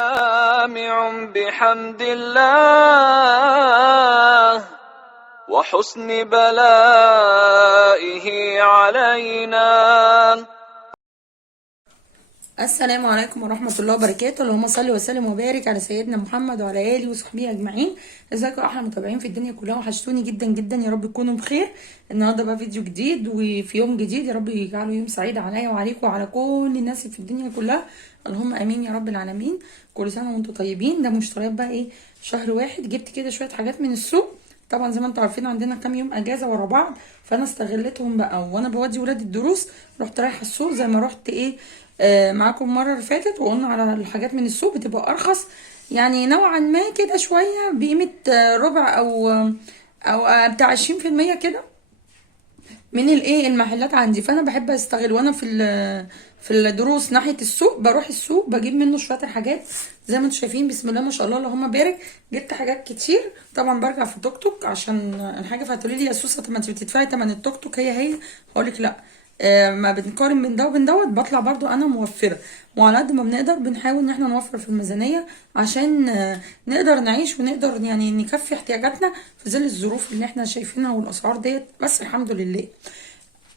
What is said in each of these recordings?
جامع بحمد الله وحسن بلائه علينا. السلام عليكم ورحمة الله وبركاته. اللهم صل وسلم وبارك على سيدنا محمد وعلى آله وصحبه أجمعين. ازيكم أحلى متابعين في الدنيا كلها، وحشتوني جدا جدا، يا رب تكونوا بخير. النهارده بقى فيديو جديد وفي يوم جديد، يا رب يجعله يوم سعيد عليا وعليكم وعلى كل الناس في الدنيا كلها، اللهم امين يا رب العالمين. كل سنة وانتم طيبين. ده مشتريات بقى ايه، شهر واحد جبت كده شوية حاجات من السوق. طبعا زي ما انتم عارفين عندنا كام يوم اجازه ورا بعض، فانا استغلتهم بقى وانا بودي ولادي الدروس. رحت رايحه السوق زي ما رحت ايه معاكم المره اللي فاتت، وقلنا على الحاجات من السوق بتبقى ارخص يعني نوعا ما كده شويه، بقيمه ربع او بتاع 20% كده من الايه المحلات عندي. فانا بحب استغل وانا في الدروس ناحيه السوق، بروح السوق بجيب منه شويه الحاجات. زي ما انتم شايفين بسم الله ما شاء الله اللهم بارك، جبت حاجات كتير. طبعا برجع في توك توك عشان الحاجه، فهتقولي لي يا سوسه طب ما انت بتدفعي تمن التوك توك هي هقول لك لا. ما بنقارن بين ده وبين دوت، بطلع برضو انا موفره، وعلى قد ما بنقدر بنحاول ان احنا نوفر في الميزانيه عشان نقدر نعيش ونقدر يعني نكفي احتياجاتنا في ظل الظروف اللي احنا شايفينها والاسعار ديت، بس الحمد لله.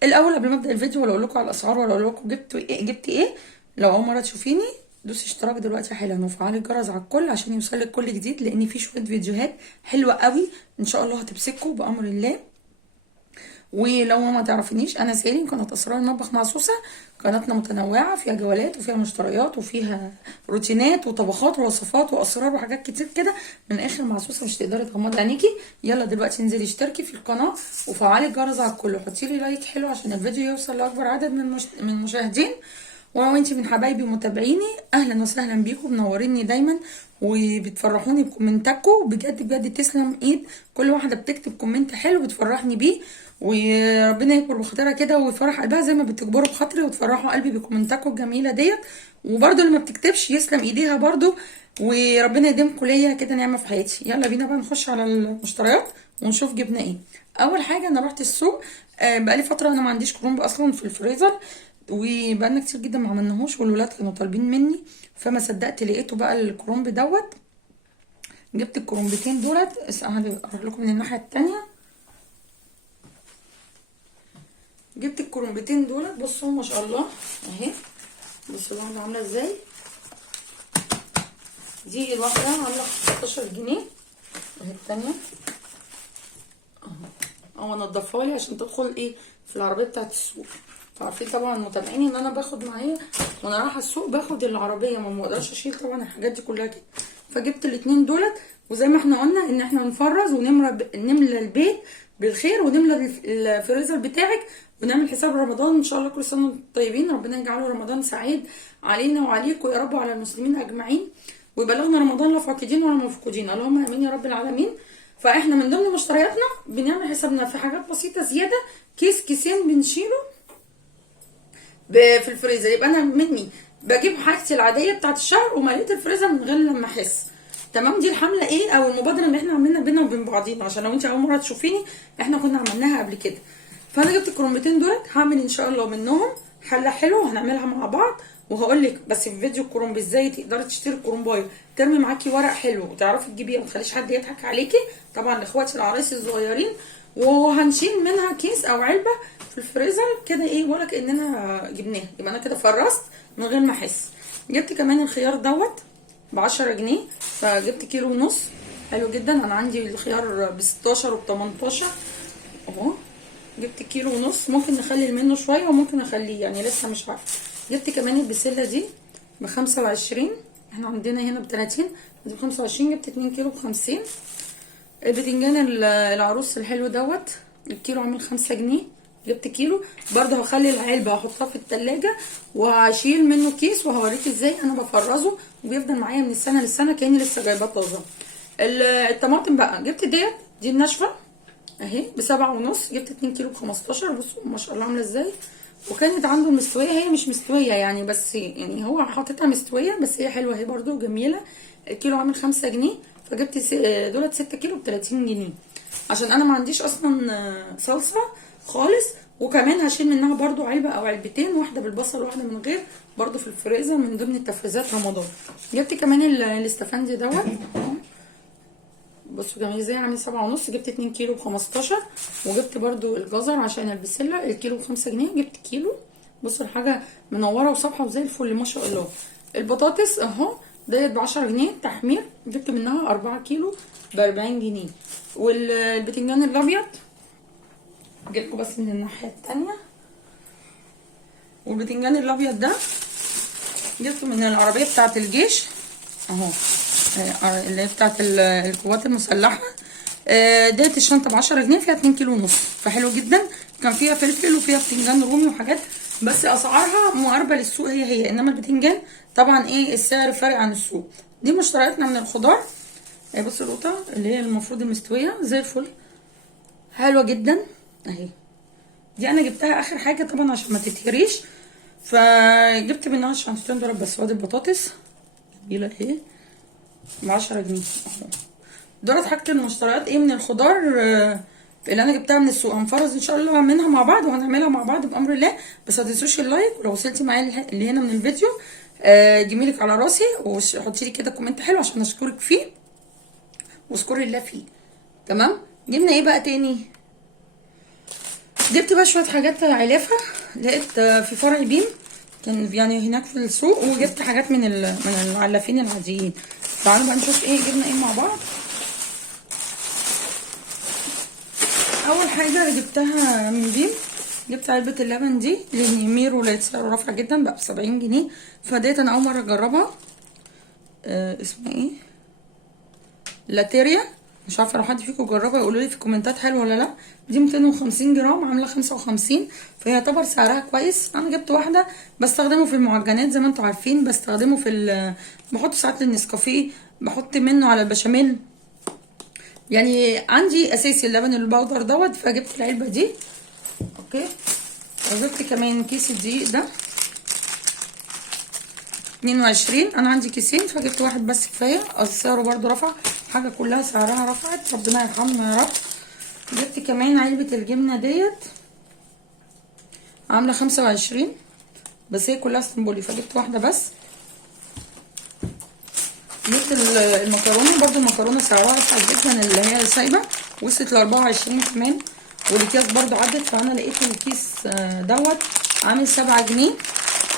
الاول قبل ما ابدا الفيديو، ولا اقول لكم على الاسعار ولا اقول لكم جبت ايه، لو اول مره تشوفيني دوسي اشتراك دلوقتي حالا وفعلي الجرس على الكل عشان يوصلك كل جديد، لان في شويه فيديوهات حلوه قوي ان شاء الله هتبسكوا بامر الله. ولو ما تعرفينيش، انا سالي، قناه اسرار المطبخ مع سوسه. قناتنا متنوعه، فيها جولات وفيها مشتريات وفيها روتينات وطبخات ووصفات واسرار وحاجات كتير كده. من الاخر مع سوسه مش تقدري تغمضي عينيكي. يلا دلوقتي انزلي اشتركي في القناه وفعلي الجرس على الكل، وحطي لي لايك حلو عشان الفيديو يوصل لاكبر عدد من المشاهدين. ولو انت من حبايبي ومتابعيني، اهلا وسهلا بيكم، منوريني دايما وبتفرحوني بكومنتاتكم، بجد بجد تسلم ايد كل واحده بتكتب كومنت حلو بتفرحني بيه، وربنا يكبر بخاطرها كده ويفرح قلبها زي ما بتكبروا بخاطري وتفرحوا قلبي بكومنتاتكم الجميله ديت. وبرده اللي ما بتكتبش يسلم ايديها برده، وربنا يديمكم ليا كده نعمه في حياتي. يلا بينا بقى نخش على المشتريات ونشوف جبنا ايه. اول حاجه انا رحت السوق، بقالي فتره انا ما عنديش كرومب اصلا في الفريزر، وبقالنا كتير جدا ما عملناهوش، والولاد كانوا طالبين مني، فما صدقت لقيته بقى الكرومب دوت. جبت الكرومبتين دولت، هروح لكم من الناحيه التانيه. جبت الكرومبتين دولت، بصوا ما شاء الله اهي، بصوا الواحده عامله ازاي. دي الواحده عامله 15 جنيه اهي، التانيه اهو انضفها لي عشان تدخل ايه في العربيه بتاعت السوق. عارفين طبعا متابعيني ان انا باخد معايا وانا رايحه السوق، باخد العربيه، ما بقدرش اشيل طبعا الحاجات دي كلها كده. فجبت الاتنين دولت، وزي ما احنا قلنا ان احنا نفرز نملى البيت بالخير، ونملى الفريزر بتاعك، ونعمل حساب رمضان ان شاء الله. كل سنه وانتم طيبين، ربنا يجعله رمضان سعيد علينا وعليكم يا رب وعلى المسلمين اجمعين، ويبلغنا رمضان لا فاقدين ولا مفقودين، اللهم امين يا رب العالمين. فاحنا من ضمن مشترياتنا بنعمل حسابنا في حاجات بسيطه زياده، كيسين بنشيله في الفريزر. يبقى انا مني بجيب حاجتي العاديه بتاعت الشهر ومليت الفريزر من غير لما احس. تمام، دي الحمله ايه او المبادره اللي احنا عاملينها بينا وبين بعضينا، عشان لو انت اول مره تشوفيني احنا كنا عملناها قبل كده. فانا جبت الكرومبتين دولت، هعمل ان شاء الله منهم حله حلوه هنعملها مع بعض، وهقول لك بس في فيديو الكرومب ازاي تقدري تشتري الكرومبايه ترمي معاكي ورق حلو وتعرفي تجيبيها، ما تخليش حد يضحك عليكي، طبعا لاخواتي العرايس الصغيرين. وهنشيل منها كيس او علبه في الفريزر كده ايه، ولا كاننا جبناها، يبقى انا كده فرست من غير ما احس. جبت كمان الخيار دوت ب10 جنيه، فجبت كيلو ونص، حلو جدا. انا عندي الخيار ب16 وب18 اهو. جبت كيلو ونص، ممكن نخلي منه شويه وممكن اخليه يعني لسه مش عارفه. جبت كمان البسله دي ب25، احنا عندنا هنا ب30، دي ب25. جبت 2 كيلو ب50. البتنجان العروس الحلو دوت الكيلو عامل 5 جنيه، جبت كيلو برضه. هخلي العلبه هحطها في التلاجة وهشيل منه كيس وهوريك ازاي انا بفرزه، وبيفضل معايا من السنه للسنه كاني لسه جايباه طازه. الطماطم بقى جبت دي الناشفه اهي ب7.5، جبت 2 كيلو ب15. بصوا ما شاء الله عامله ازاي، وكانت عنده مستويه، هي مش مستويه يعني، بس يعني هو حاططها مستويه بس هي حلوه اهي برضو جميله. الكيلو عامل 5 جنيه، فجبت دولت 6 كيلو ب30 جنيه، عشان انا ما عنديش اصلا صلصه خالص، وكمان هشيل منها برضو علبه او علبتين، واحده بالبصل واحده من غير، برضو في الفريزر من ضمن التفريزات رمضان. جبت كمان الاستفندي دوت، بصوا جميل ازاي، عامل 7.5، جبت 2 كيلو ب15. وجبت برضو الجزر عشان البسله، الكيلو ب5 جنيه، جبت كيلو. بصوا الحاجه منوره وصبحه وزي الفل ما شاء الله. البطاطس اهو ديت ب10 جنيه تحمير، جبت منها 4 كيلو ب40 جنيه. والبتنجان الابيض جبته بس من الناحيه التانيه، والبتنجان الابيض ده جبته من العربيه بتاعه الجيش اهو، اللي هي بتاعت القوات المسلحه. ديت الشنطه ب10 جنيه، فيها 2 كيلو ونص، فحلو جدا. كان فيها فلفل وفيها بتنجان رومي وحاجات، بس اسعارها مقاربه للسوق هي، انما البتنجان طبعا ايه السعر فارق عن السوق. دي مشترياتنا من الخضار. بصوا القطه اللي هي المفروض المستويه زي الفل، حلوه جدا اهي. دي انا جبتها اخر حاجه طبعا عشان ما تتهريش، فجبت منها شنطتين دول بس. وادي البطاطس جميله اهي ب10 جنيه اهو. دولت حاجه المشتريات ايه من الخضار اللي انا جبتها من السوق. هنفرز ان شاء الله منها مع بعض وهنعملها مع بعض بامر الله. بس ما تنسوش اللايك، ولو وصلتي معايا اللي هنا من الفيديو جميلك على راسي، وحطي لي كده كومنت حلو عشان اشكرك فيه واشكري الله فيه. تمام. جبنا ايه بقى تاني؟ جبت بقى شويه حاجات علافه، لقيت في فرع بيم كان يعني هناك في السوق، وجبت حاجات من العلافين العاديين. تعالوا بقى نشوف ايه جبنا ايه مع بعض. اول حاجه جبتها من بيم، جبت علبه اللبن دي لان ميرو لقيت سعره رافع جدا بقى ب70 جنيه، فديت انا اول مره اجربها. اسمها ايه؟ لاتيريا. مش عارفه لو حد فيكم جربها يقولوا لي في الكومنتات حلوه ولا لا. دي 250 جرام عامله 55، فهي يعتبر سعرها كويس. انا جبت واحده بستخدمه في المعجنات زي ما انتم عارفين، بستخدمه في بحط ساعات للنسكافيه، بحط منه على البشاميل، يعني عندي اساسي اللبن البودر دوت، فجبت العلبه دي. اوكي. وجبت كمان كيس الدقيق ده 22، انا عندي كيسين فجبت واحد بس كفايه. سعره برضو رفع، حاجه كلها سعرها رفعت، ربنا يرحمنا يا رب. جبت كمان علبه الجبنه ديت عامله 25، بس هي كلها اسطنبولي فجبت واحده بس. جبت المكرونه برضو، المكرونه سعرها رفع جدا اللي هي سايبه، وصلت ل 24 كمان. والاكياس برضو عدت، فانا لقيت الكيس دوت عامل 7 جنيه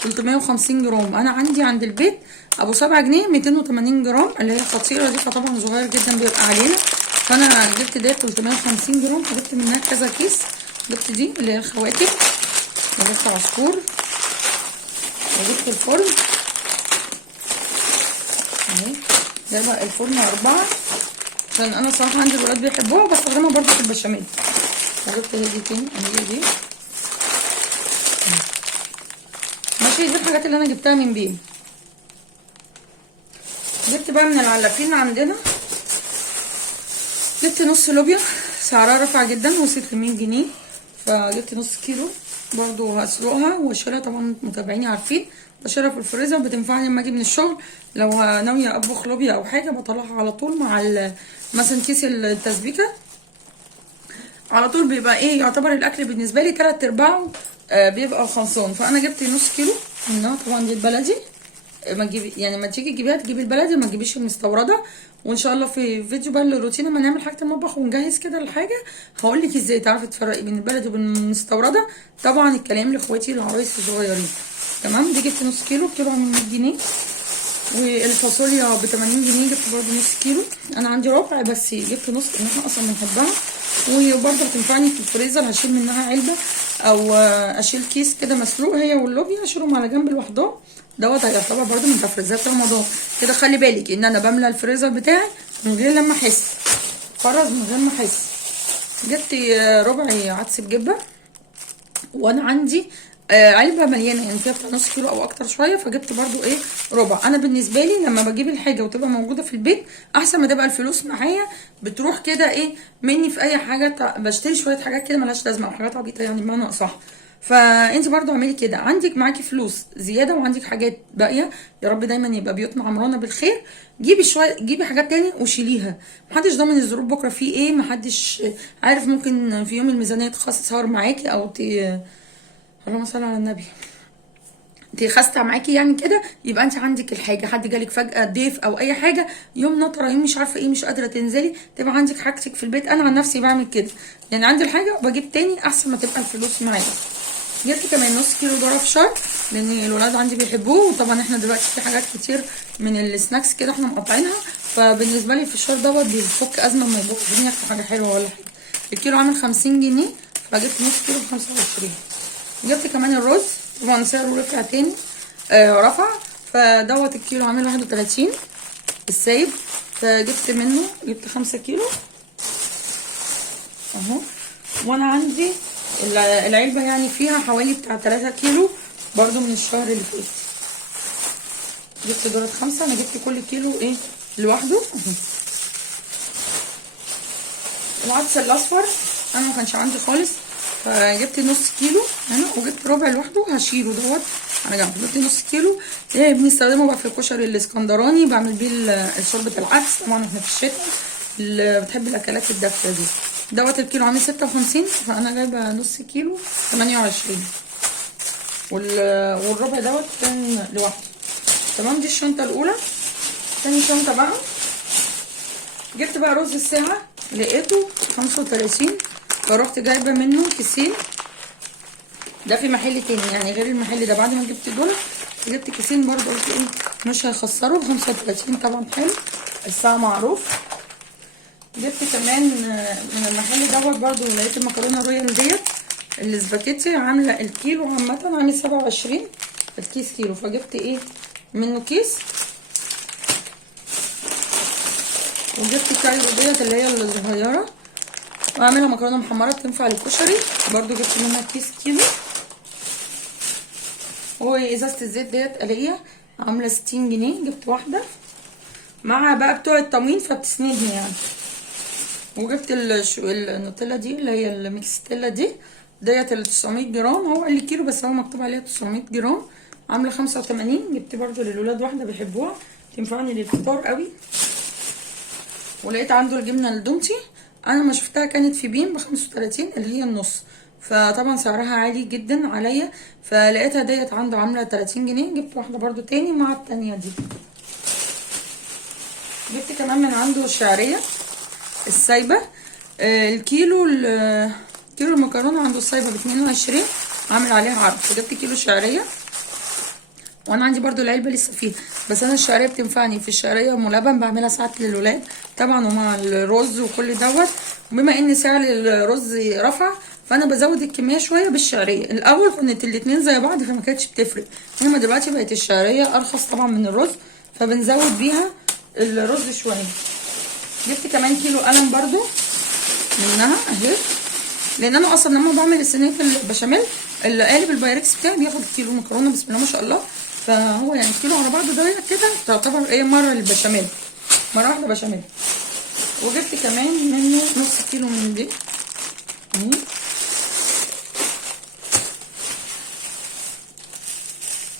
350 جرام. انا عندي عند البيت ابو 7 جنيه 280 جرام اللي هي خطيره دي، فطبعا صغير جدا بيبقى علينا. فانا جبت ديت 350 جرام، فجبت منها كذا كيس. جبت دي اللي هي الخواتم، وجبت عصفور، وجبت الفرن اهي. ده بقى الفرن 4 عشان انا صراحه عندي الولاد بيحبوها وبستخدمها برضه في البشاميل. وجبت هديتين هي دي ماشي. دي الحاجات اللي انا جبتها من بيم. جبت بقى من العلافين عندنا، جبت نص لوبيا سعرها رفع جدا، وصلت ل 100 جنيه، فجبت نص كيلو برضو. هسلقها واشيلها، طبعا متابعيني عارفين بشيلها في الفريزر، بتنفعني لما اجي من الشغل لو ناويه اطبخ لوبيا او حاجه بطلعها على طول مع مثلا كيس التسبيكه على طول. بيبقى ايه يعتبر الاكل بالنسبه لي 3/4 بيبقى خلصان. فانا جبت نص كيلو منها، طبعا دي البلدي. ما تجيبي يعني ما تيجي تجيبيها تجيبي البلدي، ما تجيبيش المستورده. وان شاء الله في فيديو بقى الروتين لما نعمل حاجه المطبخ ونجهز كده الحاجه هقول لك ازاي تعرفي تفرقي بين البلدي وبين المستورده. طبعا الكلام لاخواتي العرايس الصغيرين. تمام. دي جبت نص كيلو، كيلو عامل 100 جنيه. والفاصوليا ب 80 جنيه، جبت برده نص كيلو. انا عندي ربع بس جبت نص لان احنا اصلا بنحبها، وبرده هتنفعني في الفريزر. هشيل منها علبه او اشيل كيس كده مسلوق هي واللوبيا، اشيلهم على جنب لوحدهم. دوت هيعتبر برده من تفريزات رمضان كده. خلي بالك ان انا بملى الفريزر بتاعي من غير لما احس، فرز من غير ما احس. جبت ربع عدس بجبه، وانا عندي علبه مليانه يعني فيها بتاع نص كيلو او اكتر شويه، فجبت برده ايه ربع. انا بالنسبه لي لما بجيب الحاجه وتبقى موجوده في البيت احسن ما تبقى الفلوس معايا بتروح كده ايه مني في اي حاجه. بشتري شويه حاجات كده ملهاش لازمه او حاجات عبيطه يعني بمعنى اصح. فانت برضو اعملي كده، عندك معاكي فلوس زياده وعندك حاجات باقيه، يا رب دايما يبقى بيوتنا عمرانه بالخير. جيبي شويه، جيبي حاجات تاني وشيليها. محدش ضامن الظروف بكره في ايه، محدش عارف، ممكن في يوم الميزانيه تخسر معاكي او اللهم صل على النبي، خاسته معاكي يعني كده. يبقى انت عندك الحاجه، حد جالك فجاه ضيف او اي حاجه، يوم نطره، يوم مش عارفه ايه، مش قادره تنزلي، تبقى عندك حاجتك في البيت. انا عن نفسي بعمل كده، يعني عندي الحاجه وبجيب تاني احسن ما تبقى الفلوس معايا. جبت كمان نص كيلو ذره فشار لان الولاد عندي بيحبوه، وطبعا احنا دلوقتي في حاجات كتير من السناكس كده احنا مقطعينها، فبالنسبه لي الفشار دوت بيفك ازمه ما يبقى الدنيا في حاجه حلوه ولا حاجه. الكيلو عامل 50 جنيه، فجبت نص كيلو ب 25. جبت كمان الرز، طبعا سعره رفع تاني، رفع، فدوت الكيلو عامل 31 السايب، فجبت منه، جبت 5 كيلو اهو. وانا عندي العلبة يعني فيها حوالي بتاع 3 كيلو برضو من الشهر اللي فات. جبت دولت 5، انا جبت كل كيلو ايه لوحده اهو. العدس الاصفر انا ما كانش عندي خالص، فجبت نص كيلو هنا، وجبت ربع لوحده هشيله دوت على جنب. جبت نص كيلو، بنستخدمه بقى في الكشري الاسكندراني، بعمل بيه شوربه العدس، طبعا احنا في الشتاء اللي بتحب الاكلات الدافيه دي. دوت الكيلو عامل 56، فانا جايبه نص كيلو 28، والربع دوت كان لوحده. تمام، دي الشنطه الاولى. تاني شنطه بقى جبت بقى رز الساعه، لقيته 35، فروحت جايبه منه كيسين. ده في محل تاني يعني غير المحل ده، بعد ما جبت دول جبت كيسين برضه، قلت ايه مش هيخسروا، ب 35 طبعا حلو، الساعه معروف. جبت كمان من المحل دوت برضه، لقيت المكرونه رويال ديت الاسباجيتي عامله الكيلو عامه عامل 27 الكيس كيلو، فجبت ايه منه كيس. وجبت كايرو ديت اللي هي الصغيره، واعملها مكرونه محمره بتنفع للكشري، برضو جبت منها كيس كيلو. وازازه الزيت ديت آلية عامله 60 جنيه، جبت واحده مع بقى بتوع التموين فبتسندني يعني. وجبت النوتيلا دي اللي هي الميكستيلا ديت ال 900 جرام، هو قال لي كيلو بس هو مكتوب عليها 900 جرام، عامله 85. جبت برضو للولاد واحده بيحبوها، تنفعني للفطار قوي. ولقيت عنده الجبنه الدومتي، انا ما شفتها كانت في بيم ب 35 اللي هي النص، فطبعا سعرها عالي جدا عليا، فلقيتها ديت عنده عامله 30 جنيه، جبت واحده برضو تاني مع التانيه دي. جبت كمان من عنده الشعريه السايبه، الكيلو كيلو المكرونه عنده السايبه ب 22، عامل عليها عرض، فجبت كيلو شعريه. وانا عندي برضو العلبه لسه فيها، بس انا الشعريه بتنفعني في الشعريه ام لبن، بعملها ساعات للولاد طبعا ومع الرز وكل دوت. وبما ان سعر الرز رفع، فانا بزود الكميه شويه بالشعريه. الاول كانت الاتنين زي بعض فما كانتش بتفرق، انما دلوقتي بقت الشعريه ارخص طبعا من الرز، فبنزود بيها الرز شويه. جبت كمان كيلو قلم برضو منها اهي، لان انا اصلا لما بعمل الصينيه البشاميل القالب البايركس بتاعي بياخد كيلو مكرونه بسم الله ما شاء الله، فهو يعني كيلو على بعضه ده كده تعتبر ايه مره للبشاميل، مره واحده بشاميل. وجبت كمان منه نص كيلو من دي اهي.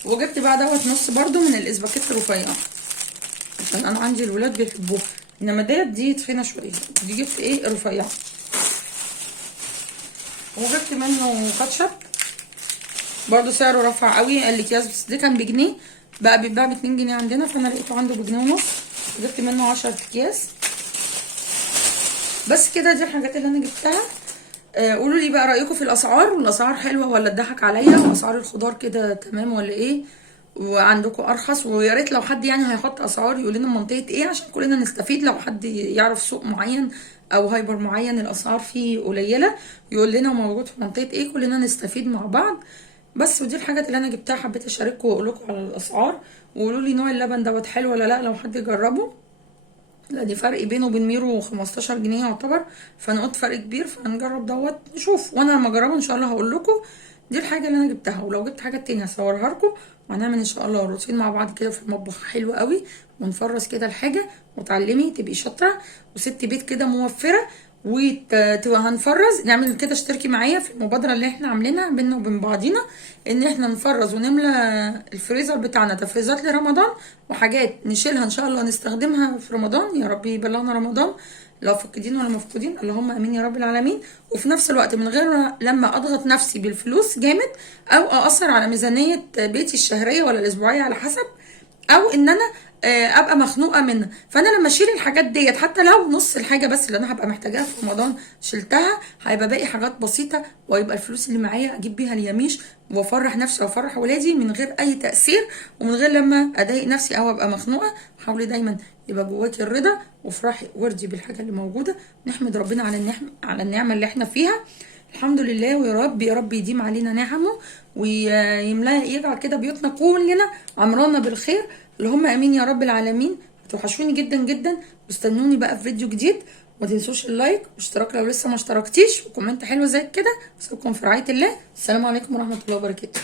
وجبت بقى دوت نص برضو من الاسباجيتي الرفيع، عشان انا عندي الولاد بيحبوه، انما دي تخينه شويه، دي جبت ايه رفيعه. وجبت منه كاتشب برضو سعره رفع قوي، الاكياس بس دي كان بجنيه بقى بيتباع ب2 جنيه عندنا، فانا لقيته عنده بجنيه ونص، جبت منه 10 اكياس بس كده. دي الحاجات اللي انا جبتها. قولوا لي بقى رايكم في الاسعار، والاسعار حلوه ولا اتضحك عليا، واسعار الخضار كده تمام ولا ايه، وعندكم ارخص. ويا ريت لو حد يعني هيحط اسعار يقول لنا منطقه ايه عشان كلنا نستفيد، لو حد يعرف سوق معين او هايبر معين الاسعار فيه قليله يقول لنا موجود في منطقه ايه، كلنا نستفيد مع بعض بس. ودي الحاجات اللي انا جبتها، حبيت اشارككم واقول لكم على الاسعار، وقولوا لي نوع اللبن دوت حلو ولا لا لو حد يجربه. لا دي فرق بينه وبين ميرو 15 جنيه يعتبر، فانا قلت فرق كبير فهنجرب دوت نشوف، وانا لما اجربه ان شاء الله هقول لكم. دي الحاجه اللي انا جبتها، ولو جبت حاجه تانية هصورها لكم، وهنعمل ان شاء الله روتين مع بعض كده في المطبخ حلو قوي، ونفرز كده الحاجه وتعلمي تبقي شاطره وست بيت كده موفره، وهنفرز نعمل كده. اشتركي معايا في المبادره اللي احنا عاملينها بينا وبين بعضينا، ان احنا نفرز ونملى الفريزر بتاعنا تفريزات لرمضان، وحاجات نشيلها ان شاء الله نستخدمها في رمضان. يا رب يبلغنا رمضان لو فقدين ولا مفقودين، اللهم امين يا رب العالمين. وفي نفس الوقت من غير لما اضغط نفسي بالفلوس جامد، او اقصر على ميزانيه بيتي الشهريه ولا الاسبوعيه على حسب، او ان انا ابقى مخنوقه منها. فانا لما اشيل الحاجات ديت حتى لو نص الحاجه بس اللي انا هبقى محتاجاها في رمضان شلتها، هيبقى باقي حاجات بسيطه، ويبقى الفلوس اللي معايا اجيب بيها اليميش وافرح نفسي وافرح ولادي من غير اي تاثير، ومن غير لما اضايق نفسي او ابقى مخنوقه. حاولي دايما يبقى جواكي الرضا، وافرحي وارضي بالحاجه اللي موجوده. نحمد ربنا على النعمه اللي احنا فيها. الحمد لله. ويا رب يا رب يديم علينا نعمه، ويملاها يجعل كده بيوتنا كلنا عمرانا بالخير، اللهم امين يا رب العالمين. هتوحشوني جدا جدا، واستنوني بقى في فيديو جديد. وما تنسوش اللايك واشتراك لو لسه ما اشتركتيش، وكومنت حلو زي كده. واسيبكم في رعايه الله. السلام عليكم ورحمه الله وبركاته.